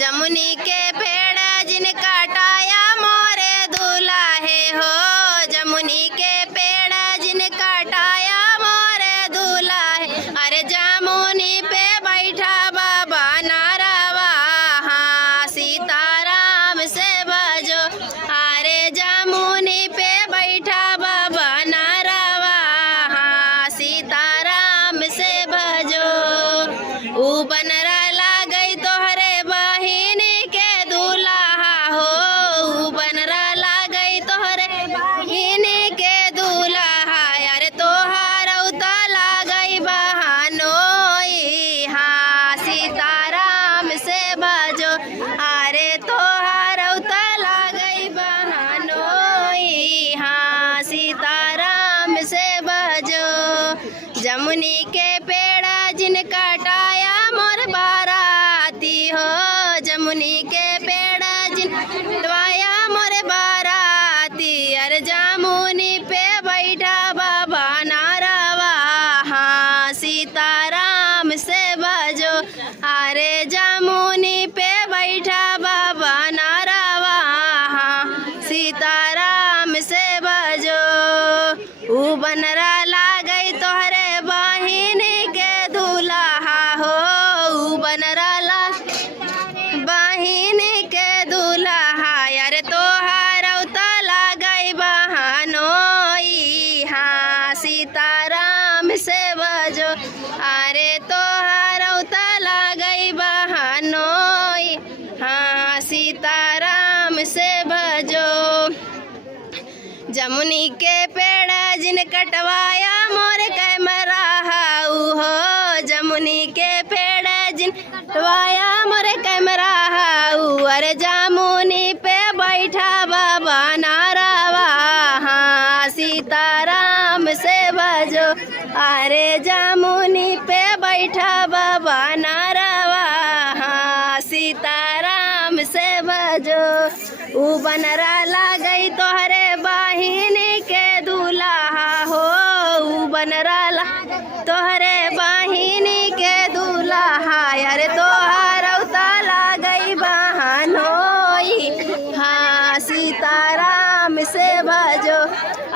जमुनी के पेड़ जिन कटाया मोरे दूल्हा है हो। जमुनी के पेड़ जिन कटाया मोरे दूल्हा है। अरे जमुनी पे बैठा बाबा नारवा, हाँ सीताराम से बजो। अरे जमुनी पे बैठा बाबा नारवा, हाँ सीताराम से बजो। ऊ बनरा गई तोहरे बहिनी के दूल्हा हो। ऊ बनरा गई तोहरे बहिनी के दूल्हा। अरे तोहार उतला गई बहनोई, हाँ सीताराम से बजो। अरे तोहार उतला गई बहनोई, हाँ सीताराम से बजो। जमुनी के पेड़ जिन कटाया मोर बाराती हो। जमुनी के पेड़ जिन कटाया मोर बाराती। अरे जमुनी पे बैठा बाबा नारवा, हाँ सीताराम से बजो। अरे जमुनी पे बैठा बाबा नारवा, हाँ सीताराम से बजो। ऊ बनरा गई तोहरे बहिनी के दूल्हा हो। ऊ बनरा बहिनी के दूल्हा। अरे तोहार उतला गई बहनोई, हाँ सीताराम से बजो। अरे तोहार उतला गई बहनोई, हाँ सीताराम से बजो। जमुनी के पेड़ जिन कटवाया मोर कैमरा हाउ हो। जमुनी के पेड़ जिन कटवाया मोर कैमरा हाउ। अरे जमुनी पे बैठा बाबा नारवा, हाँ सीताराम से बजो। अरे जमुनी पे बैठा बाबा नारवा, हाँ सीताराम से बजो। ऊ बनरा गई तोहरे बहिनी के दूल्हा हो। ऊ बनरा तोहरे बहिनी के दूल्हा। अरे तोहार उतला गई बहनोई, हाँ सीताराम से बजो।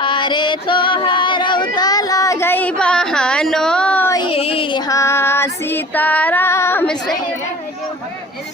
अरे तोहार उतला गई बहनोई, हाँ सीताराम से